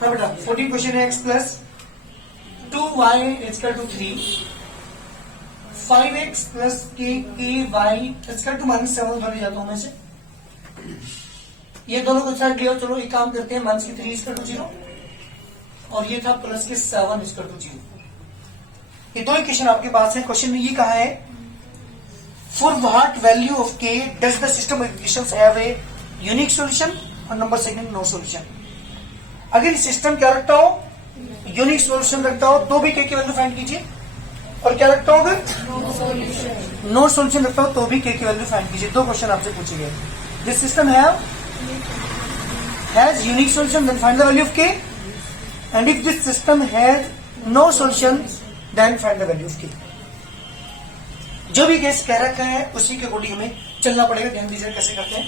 हाँ बेटा 14 क्वेश्चन है। x plus 2y is equal to 3, 5x plus k Y is equal to -7 बन जाता हूं मैं से। ये दोनों को साइड लिया। चलो एक काम करते हैं, -3 इजकल टू 0 और ये था प्लस के 7 इजकल टू 0। ये दो इक्वेशन आपके पास है। क्वेश्चन में ये कहा है for what value of k does the system of equations have a unique solution और नंबर सेकंड नो सॉल्यूशन। अगर ये सिस्टम क्या रखता हो, यूनिक सॉल्यूशन रखता हो तो भी k की वैल्यू फाइंड कीजिए, और क्या रखता हो अगर नो सॉल्यूशन रखता हो तो भी k की वैल्यू फाइंड कीजिए। दो क्वेश्चन आपसे पूछे गए। This system has unique solution then find the value of k, and if this system has no solution then find the value of k। जो भी केस कह रखा है उसी के अकॉर्डिंग हमें चलना पड़ेगा। ध्यान दीजिए कैसे करते हैं।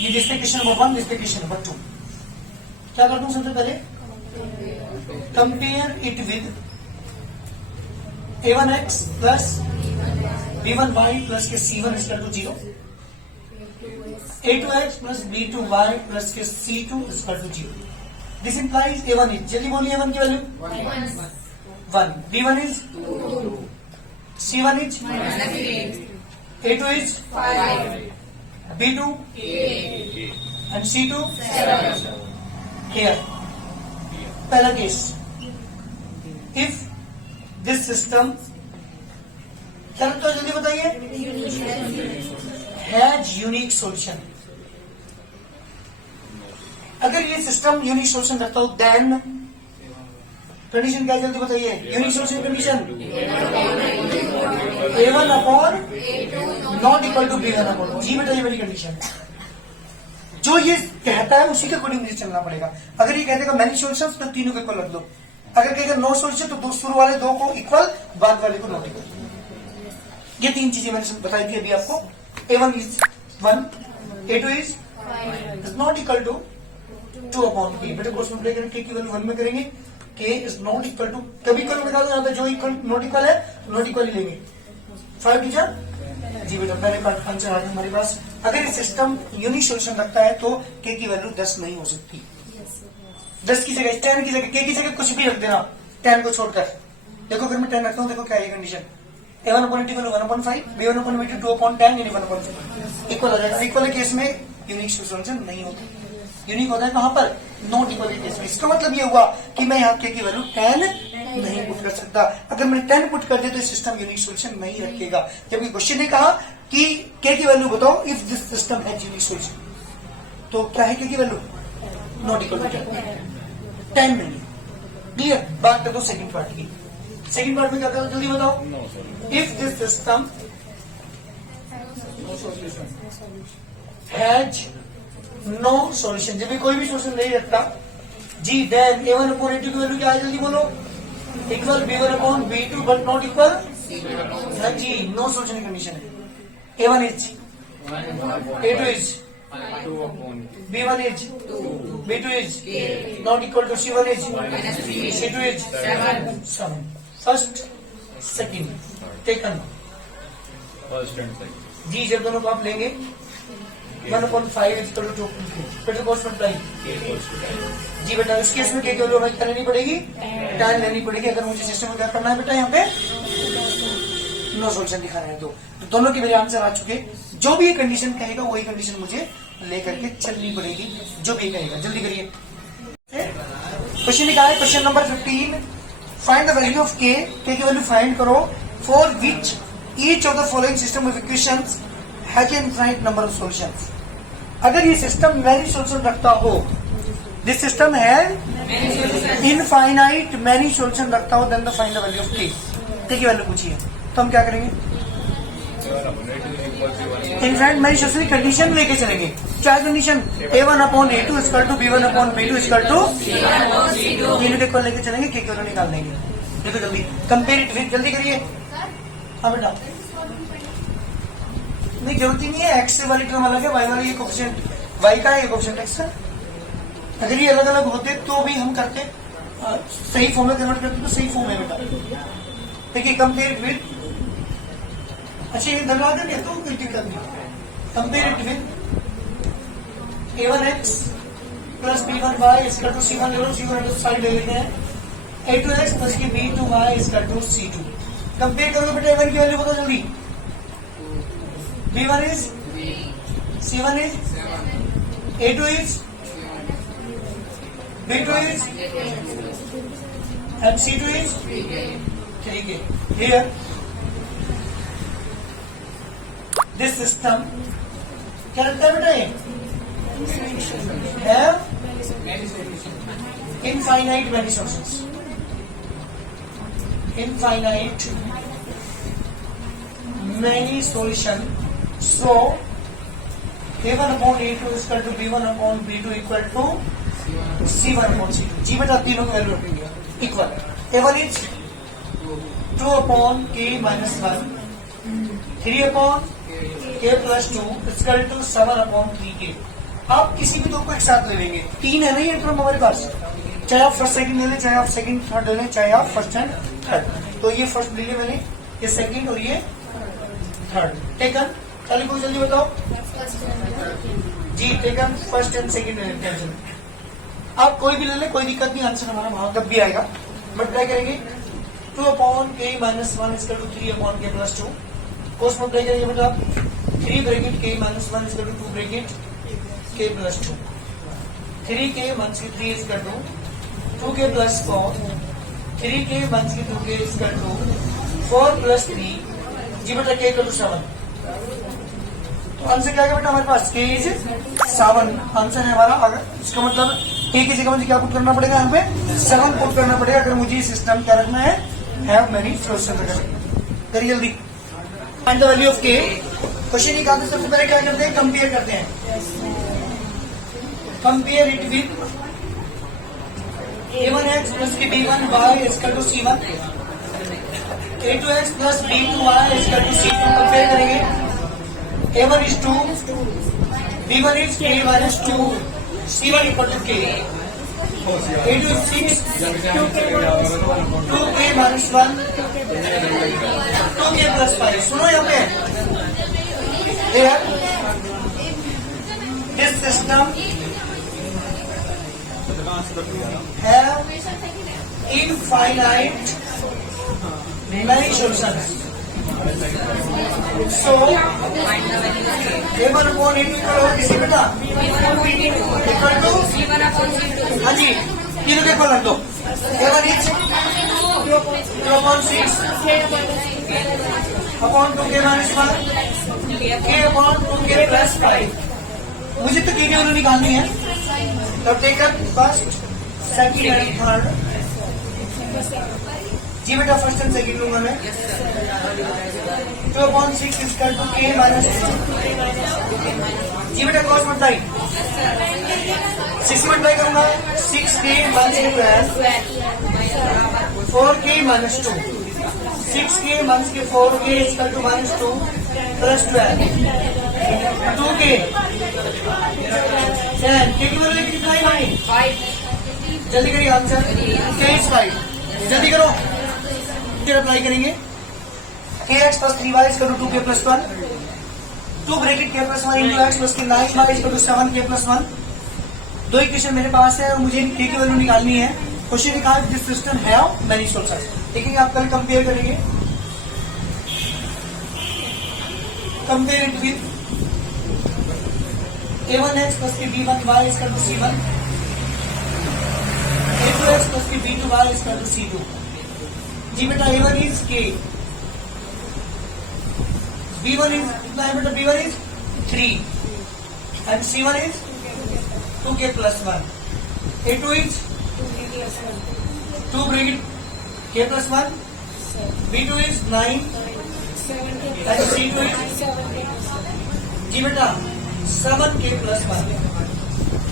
ये this question number 1, this question number 2। क्या करता हूं सबसे पहले, compare it with a1x plus b1y plus के c1 is equal to 0, a2x plus b2y plus के c2 is equal to 0। This implies a1 is, जल्दी बोलिए a1 की वैल्यू 1, b1 is 2, c1 is a2 is 5, b2 and c2 7। Here, पहला केस, if this system क्या रखता है जल्दी बताइए, हैज यूनिक सॉल्यूशन। अगर ये सिस्टम यूनिक सॉल्यूशन रखता हो देन कंडीशन क्या है जल्दी बताइए। Unique solution condition a1 upon not equal to b1 upon. जी बेटा ये मेरी कंडीशन है। जो ये कहता है उसी के अकॉर्डिंग मुझे चलना पड़ेगा। अगर ये कहता है मैनी सॉल्यूशंस तो तीनों को इक्वल रख दो, अगर कहेगा नो सॉल्यूशन तो दो शुरू वाले दो को इक्वल, बाद वाले को नॉट इक्वल। ये तीन चीजें मैंने बताई थी अभी आपको। a1 is 1, a2 is not equal to 2 upon k। बेटे क्वेश्चन प्ले करेंगे k की वैल्यू 1 में करेंगे, k is not equal to, कभी इक्वल निकालो यहाँ पे, जो इक्वल नॉट इक्वल है नॉट इक्वल ही लेंगे। 5 टीचर जी बेटा पहले आंसर आ गया हमारे पास। अगर ये सिस्टम यूनिक सॉल्यूशन रखता है तो k की वैल्यू 10 नहीं हो सकती। 10 की जगह 10 की जगह k की जगह कुछ भी रख देना 10 को छोड़कर। देखो अगर मैं 10 रखता हूँ, देखो क्या है condition, a1 upon a2 value 1/5, b1 upon b2 2 upon 10 यानी 1/5 इक्वल हो जाएगा। इक्वल केस में यूनिक सॉल्यूशन नहीं होता। यूनिक होता है कहां पर, नॉट इक्वल केस में। इसका मतलब ये हुआ कि मैं यहाँ k की वैल्यू 10 नहीं पुट कर सकता। अगर मैंने 10 पुट कर दिया तो सिस्टम यूनिक सॉल्यूशन नहीं रखेगा। जबकि क्वेश्चन ने कहा कि k की वैल्यू बताओ if this system has unique solution, तो क्या है k की वैल्यू नॉट इक्वल टू 10 नहीं। क्लियर। बात कर दो सेकंड पार्ट की। सेकंड पार्ट में क्या करो जल्दी बताओ। If this system has no solution, जब भी कोई भी सॉल्यूशन नहीं रखता जी, देन a1 अपॉन a2 की वैल्यू क्या है जल्दी बोलो, equal b1 upon b2 but not equal जी, नो सॉल्यूशन कंडीशन है। a1 is a2 is b1 is b2 is not equal to c1 is c2 is 7। First second taken जी, जब दोनों को आप लेंगे 1/5 इक्वल टू 2, बेटा कॉस्ट मल्टीप्लाई जी। बेटा इस केस में क्या वैल्यू हमें क्या लेनी पड़ेगी, 10 लेनी पड़ेगी। अगर मुझे सिस्टम में क्या करना है बेटा, यहाँ पे नो सॉल्यूशन दिखाना है। तो दोनों के मेरे आंसर आ चुके। जो भी कंडीशन कहेगा वही कंडीशन मुझे लेकर के चलनी पड़ेगी, जो भी कहेगा। जल्दी करिए। क्वेश्चन निकाला है, question number 15, find the value of k की वैल्यू फाइंड करो for which each of the following system of equations has an infinite number of solutions. अगर ये सिस्टम मैनी सॉल्यूशन रखता हो, दिस सिस्टम है इनफाइनाइट मैनी सॉल्यूशन रखता हो, then the find the value of k की value पूछिए। तो हम क्या करेंगे, इनफाइनाइट मैनी सॉल्यूशन की कंडीशन लेके चलेंगे। क्या condition, a1 upon a2 equal to b1 upon b2 equal to तीनों के इक्वल लेके चलेंगे, k की वैल्यू निकाल देंगे। देखो जल्दी कंपेयर इट विद, जल्दी करिए। हाँ बेटा नहीं जरूरत ही नहीं है, एक्स वाली टर्म अलग है, वाई वाली ये कोफिशिएंट वाई का है, ये कोफिशिएंट एक्स का। अगर ये अलग अलग होते तो भी हम करते, सही फॉर्म में कन्वर्ट करते तो सही फॉर्म है बेटा। देखिए कंपेयर इट विद, अच्छा ये दरवा देंगे तो कोई दिक्कत नहीं। Compare it with a1x plus B1y इसका टू C1 ले लो, C1 साइड ले लेते हैं। A2x प्लस की B2y इसका टू C2। कंपेयर करोगे बेटा A1 की वैल्यू बताओ जल्दी। B1 is C1 is A2 is B2 is and C2 is 3K. Here, this system क्या लगता है बेटा ये? Have infinite many solutions. Infinite many solution. So A1 upon A2 is equal to B1 upon B2 equal to C1 upon C2। जी बेटा तीनों की value रखेंगे equal. A1 is 2 upon K minus 1, 3 upon K plus 2 equal to 7 upon 3K। आप किसी भी दो को एक साथ ले लेंगे, तीन है ना ये टर्म हमारे पास, चाहे आप फर्स्ट सेकंड ले लें, चाहे आप सेकंड थर्ड ले लें, चाहे आप फर्स्ट एंड थर्ड। तो ये फर्स्ट ले लिया मैंने, ये सेकंड और ये थर्ड। टेकन चलिए कोई जल्दी बताओ जी। टेकन फर्स्ट एंड सेकंड ले लेते हैं। आप कोई भी ले लें, कोई दिक्कत नहीं, आंसर हमारा वहां तक भी आएगा। मल्टीप्लाई करेंगे 2 upon K minus 1 is to 3 upon K plus 2। Cross multiply करेंगे बेटा 3 bracket K minus 1 is to 2 bracket K plus 2। 3K minus 3 is to 2K plus 4, 3K minus 2K is to 4 plus 3 जी बेटा K to 7। तो answer क्या है बेटा हमारे पास? K इज 7 आंसर है हमारा। अगर इसका मतलब K की जगह मुझे क्या पुट करना पड़ेगा? यहाँ पे 7 पुट करना पड़ेगा अगर मुझे सिस्टम क्या रखना है, हैव मेनी सॉल्यूशन। करिए जल्दी। Find the value of K। Question निकालते सबसे पहले क्या करते हैं? कंपेयर करते हैं। Compare it with A1x plus की B1y equal to C1, A2x plus B2y equal to C2। Compare करेंगे। A1 is 2, B1 is K minus 2, C1 equal to K. A2 is 6, 2K minus 1, 2K plus 5। सुनो यहाँ पे, here this system have infinite many solutions। So A1 upon A2 equal होगा किसी बेटा equal to हाँ जी तीनों के इक्वल रख दो। A1 is 2 upon 6 upon 2K minus 1 K upon 2K plus 5। मुझे तो K की वैल्यू निकालनी है, तब taken first second and third. जी बेटा फर्स्ट एंड सेकंड लूंगा मैं। 2 upon 6 equal to K minus 2। जी बेटा क्रॉस मल्टीप्लाई 6 मल्टीप्लाई करूंगा 6K minus 12 4K minus 2 6K minus के 4K equal to minus 2 plus 12 2K 10 K की वैल्यू कितना है भाई? 5। जल्दी करिए आंसर। K is 5। जल्दी करो, फिर अप्लाई करेंगे। Kx plus 3y equal to 2K plus 1, 2 bracket K plus 1 into x plus के 9y equal to 7K plus 1। दो इक्वेशन मेरे पास है और मुझे K की वैल्यू निकालनी है। क्वेश्चन निकाल this system have many solutions. देखेंगे आप कल कंपेयर करेंगे। Compare it with A1x plus के B1y equal to C1, A2x plus के B2y इक्वल टू C2। जी बेटा A1 is K, B1 is कितना है बेटा? B1 is 3 and C1 is 2K plus 1। A2 is 2 bracket K plus 1, B2 is 9 and C2 is जी बेटा 7K plus 1।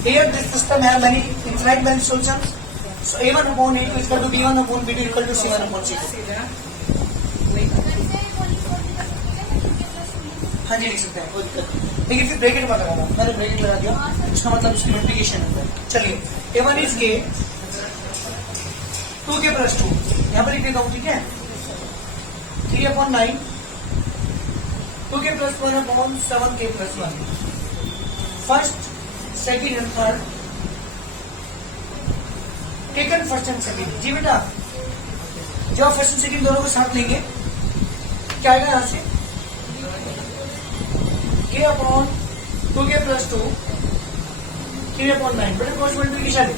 Here this system has many infinite many solutions. So A1 upon A2 equal to B1 upon B2 equal to C1 upon C2। हाँ जी लिख सकते हैं, कोई दिक्कत नहीं, लेकिन फिर ब्रैकेट मत लगाना। मैंने ब्रैकेट लगा दिया, उसका मतलब उसकी मल्टीप्लिकेशन है। चलिए A1 is K 2K plus 2 यहाँ पर लिख देता हूँ, ठीक है। 3 upon 9 2K plus 1 upon 7K plus 1। First second and third taken first and second. जी बेटा, जब आप फर्स्ट एंड सेकंड दोनों को साथ लेंगे क्या आएगा यहां से, k upon 2k plus 2 3 upon 9। बेटा cross multiplication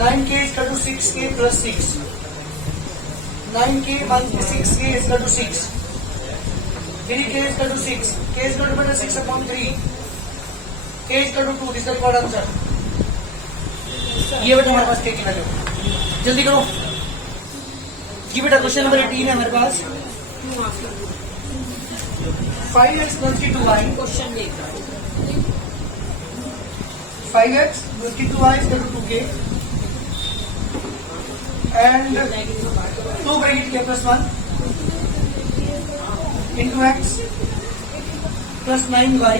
9k is to 6k plus 6, 9k minus 6k is to 6, 3k is to 6, k is to बेटा 6 upon 3, k is to 2। This is the answer. ये बेटा हमारे पास k की value, जल्दी करो जी बेटा। क्वेश्चन नंबर 18 है हमारे पास, 5x plus 2y, 5x plus 2y is equal to 2k and 2 bracket k plus 1 into x plus 9y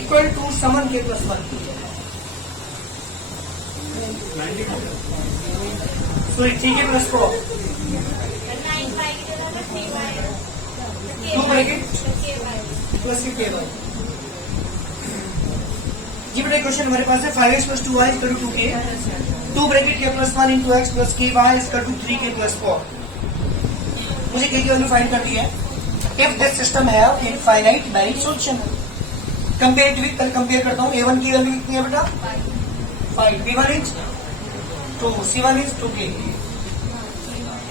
equal to summon k plus 1। Sorry 3k plus 4, 2 bracket plus k y। जी बेटा question हमारे पास है 5x plus 2y is equal to 2k, 2 bracket k plus 1 into x plus k y is equal to 3k plus 4। मुझे k की value find करनी है। If this system have infinite many solution, compare with, कल compare करता हूँ। a1 की value कितनी है बेटा 5, b1 is 2, c1 is 2k,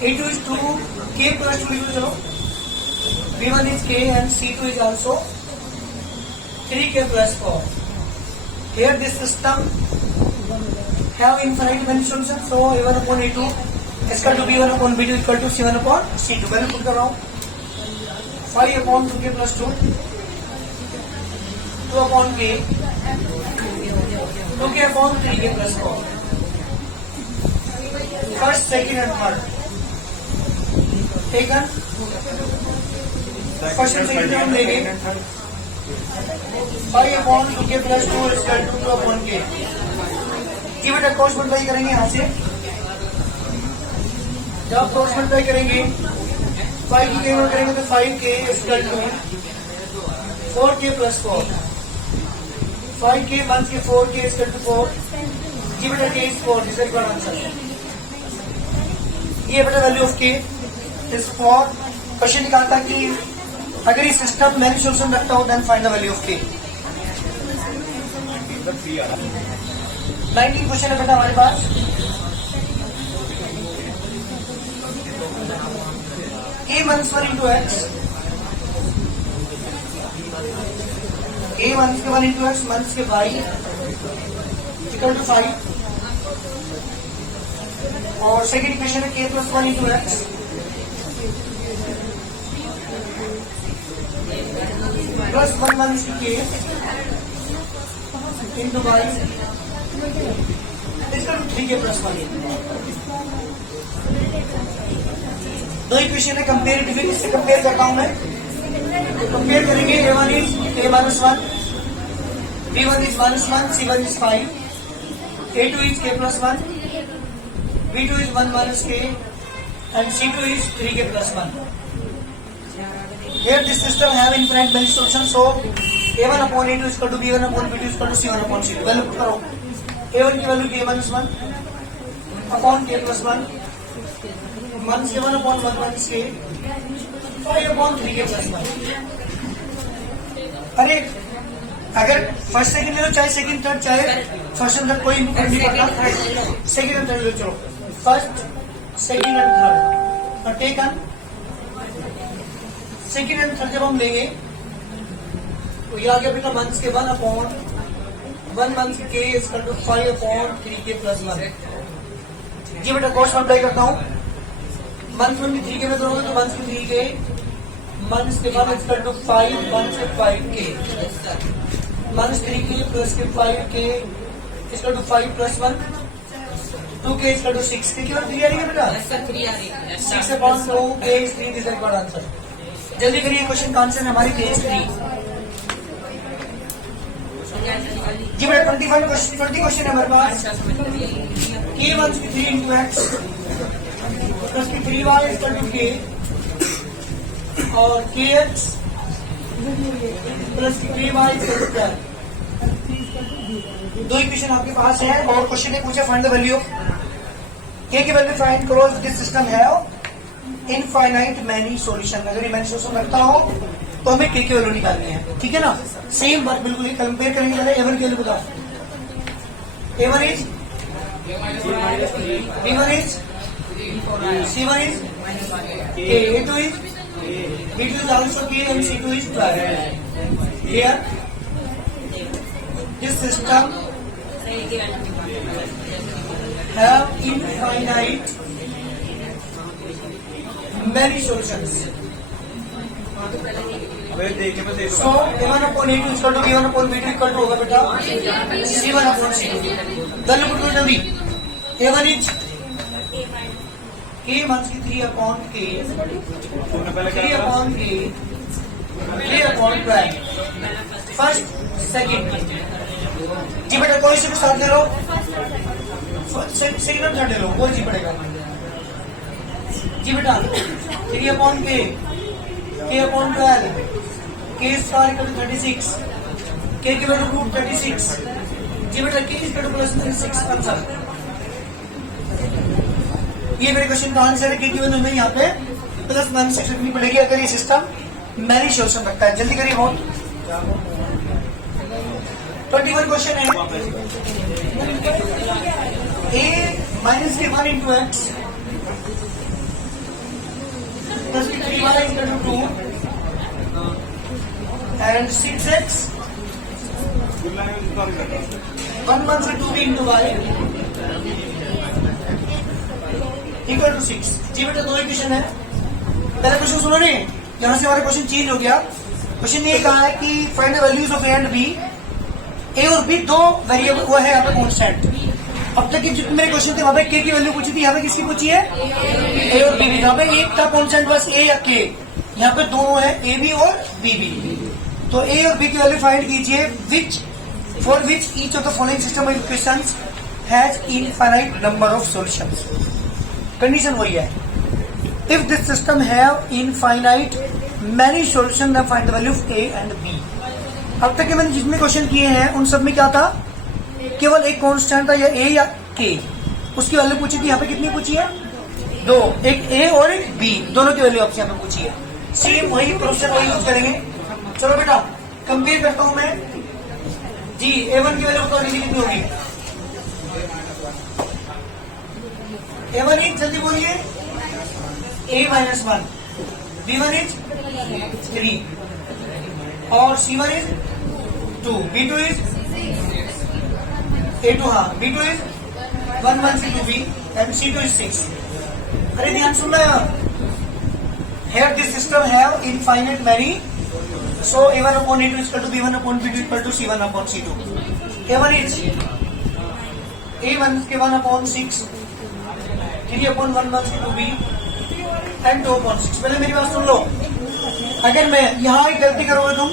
a2 is 2k plus 2 चलो, b1 is k and c2 is also 3k plus 4। Here this system have infinite many solutions, so a1 upon a2 is equal to b1 upon b2 equal to c1 upon c2। Value put कर रहा हूँ, 5 upon 2k plus 2, 2 upon k, 2k upon 3k plus 4। First second and third taken, first and second हम लेंगे 5 upon 2k plus 2 is equal to 2 upon k। ये बेटा cross multiply करेंगे यहाँ से, जब क्रॉस मल्टीप्लाई करेंगे 5 की केवल करेंगे तो 5k is equal to 4k plus 4, 5k minus के 4k इज इक्वल टू 4। जी बेटा k is 4, this is answer. ये बेटा value of k is 4। Question निकाला था कि अगर इस सिस्टम मैनी सोल्यूशन रखता हो then find the value of k। 19 question है बेटा हमारे पास, a minus 1 into X, a minus के 1 इंटू एक्स माइनस के y इक्वल टू 5। और सेकेंड इक्वेशन है k plus 1 into X plus 1 minus k into y इसका 3k प्लस 1। दो इक्वेशन है कंपेरेटिव, इससे कंपेयर करता हूं मैं। कंपेयर करेंगे a1 is k minus 1, b1 is minus 1, c1 is 5, a2 is k plus 1, b2 is 1 minus k and c2 is 3k plus 1। Here this system have infinite many solutions, so a1 upon a2 is equal to b1 upon b2 is equal to c1 upon c2। Value put करो, a1 की value k minus 1 upon k plus 1 minus a1 upon 1 minus k 5 upon 3k plus 1। अरे अगर first second ले लो, चाहे second third, चाहे first and third, कोई नहीं पड़ता। सेकंड एंड थर्ड ले चलो, फर्स्ट सेकंड एंड थर्ड और टेकन। सेकंड एंड थर्ड जब हम लेंगे तो ये आ गया बेटा मंथ्स के 1 अपॉन 1 मंथ के is equal to 5 upon 3k plus 1। ये बेटा क्रॉस मल्टीप्लाई करता हूँ, मंथ में 3k में करोगे तो मंथ में 3k, मंथ के 1 इज इक्वल टू 5 मंथ के 5k, मंथ 3k प्लस के 5k is equal to 5 plus 1, 2k is equal to 6k। केवल 3 आ रही है बेटा, 6 upon 2k is 3 is equal answer. जल्दी करिए, क्वेश्चन का आंसर हमारी k इज 3। जी बेटा 20 क्वेश्चन है हमारे पास, k one 3 into X plus की 3y is equal to k और kx प्लस की 3y इज इक्वल टू क्या दो इक्वेशन आपके पास है और क्वेश्चन ने पूछा फाइंड द वैल्यू ऑफ के की वैल्यू फाइंड करो दिस सिस्टम है इनफाइनाइट मैनी सॉल्यूशन। अगर ये मैनी सॉल्यूशन रखता हो तो हमें के की वैल्यू निकालनी है, ठीक है ना। सेम बात बिल्कुल कंपेयर करेंगे। पहले एवन की वैल्यू बताओ। A one is B1 is C1 is A, A2 is B2 is also K and C2 is 12. Here this system have infinite many solutions. So A1 upon A2 is equal to B1 upon B2 equal to होगा बेटा C1 upon C2. जल्दी put करो जल्दी। A1 is K minus 3 upon K 3 upon K 3 upon 12 first second. जी बेटा कोई से भी साथ ले लो, सेकंड और थर्ड ले लो, कोई जी पड़ेगा। जी बेटा 3 upon K K upon 12 K square equal to 36 K की वैल्यू रूट 36। जी बेटा K is equal to plus 36 answer. ये मेरे क्वेश्चन का आंसर है। के की वैल्यू में यहाँ पे प्लस 96 रखनी पड़ेगी अगर ये सिस्टम मैनी सॉल्यूशन रखता है। जल्दी करिए बहुत। 21 क्वेश्चन है। A माइनस के 1 इंटू एक्स प्लस के 3y equal to 2 and 6x 1 से 2b into y equal to 6। जी बेटा दो इक्वेशन है। पहला क्वेश्चन सुनो नहीं, यहां से हमारा क्वेश्चन चेंज हो गया। क्वेश्चन ये कहा है कि find the values of A and B. A और बी दो वेरिएबल वो है यहाँ पे कॉन्स्टेंट। अब तक के जितने मेरे क्वेश्चन थे वहां पे के की वैल्यू पूछी थी, यहाँ पे किसकी पूछी है ए और बी। यहाँ पे एक था कॉन्स्टेंट बस ए या के, यहाँ पे दोनों है ए बी और बी बी। तो ए और बी की वैल्यू फाइंड कीजिए which for which each of the following system of equations has infinite number of solutions. Condition वही है, if this system have infinite many solution the find the value of A and B. अब तक के मैंने जितने question किए हैं उन सब में क्या था, केवल एक कांस्टेंट था या ए या के, उसकी वैल्यू पूछी थी। यहाँ पे कितनी पूछी है दो, एक ए और एक बी, दोनों की वैल्यू आपसे यहाँ पे पूछी है। सेम वही प्रोसेस वही यूज करेंगे। चलो बेटा कंपेयर करता हूं मैं। जी A1 की वैल्यू बताओ कितनी होगी। A1 इज जल्दी बोलिए A माइनस 1, B1 इज 3 और C1 is 2, B2 is A2 हाँ B2 इज 1 से 2B and C2 is 6। अरे ध्यान सुनना है। Here this system have infinite many, so A1 upon A2 is equal to B1 upon B2 equal to C1 upon C2। A1 is A1 के 1 upon 6 3 upon 1 से 2B and 2 upon 6। पहले मेरी बात सुन लो। अगर मैं यहाँ एक गलती करोगे तुम,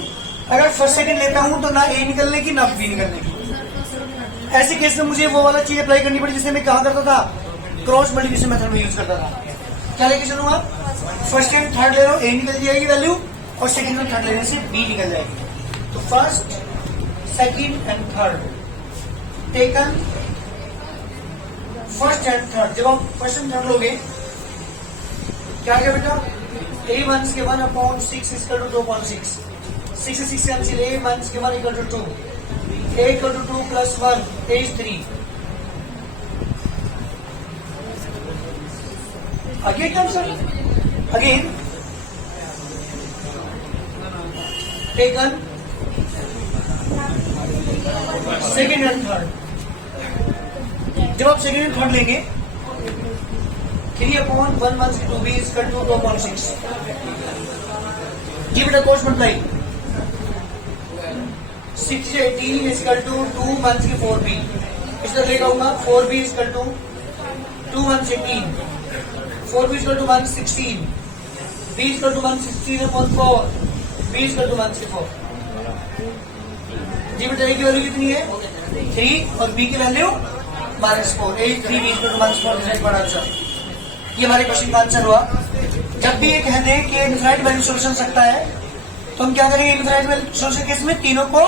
अगर फर्स्ट सेकंड लेता हूं तो ना ए निकलने की ना बी निकलने की। ऐसे केस में मुझे वो वाला चीज अप्लाई करनी पड़ी जिसे मैं कहा करता था क्रॉस मल्टीप्लिकेशन मेथड में यूज करता था। क्या लेके चलूंगा, फर्स्ट एंड थर्ड ले रहा हूँ ए निकल जाएगी वैल्यू और सेकंड एंड थर्ड लेने से बी निकल जाएगी। तो first second and third taken first and third. जब आप फर्स्ट एंड थर्ड लोगे क्या क्या बेटा A1 के 1 upon 6 is equal to 2 upon 6। 6 से 6 कैंसिल, A1 के 1 equal to 2, A equal to 2 plus 1 A is 3। Again cancel, again taken second and third। जब आप सेकंड एंड थर्ड लेंगे 3 upon 1 से 2B is equal to 2 upon 6। जी बेटा course multiply 6 से 18 is equal to 2 1 से 4B। इसका लेगा होगा 4B is equal to 2 1 से 18, 4B is equal to 1 16, B is equal to 1 16 upon 4, B is equal to 1 से 4। जी बेटा A की वैल्यू कितनी है 3 और B की value -4। A 3 B is equal to -4 is बड़ा आंसर। ये हमारे क्वेश्चन का आंसर हुआ। जब भी ये कह दें कि इनफाइनाइट वैल्यू सॉल्यूशन सकता है तो हम क्या करेंगे इनफाइनाइट सोल्यूशन केस में तीनों को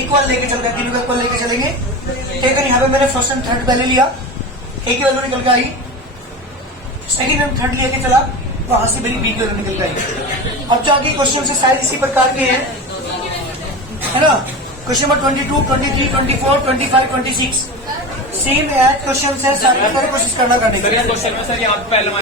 इक्वल लेके चलते हैं, तीनों को इक्वल लेके चलेंगे। ठीक है, यहाँ पे मैंने फर्स्ट एंड थर्ड पहले लिया, ए की वैल्यू निकल के आई, सेकंड एंड थर्ड लेके चला, वहां से मेरी बी की वैल्यू निकल के आई। अब जो आगे क्वेश्चन से शायद इसी प्रकार के हैं, है ना। Question number 22, 23, 24, 25, 26 same as question है, सारे कोशिश करना करने सर, ये क्वेश्चन में सर यहाँ पहले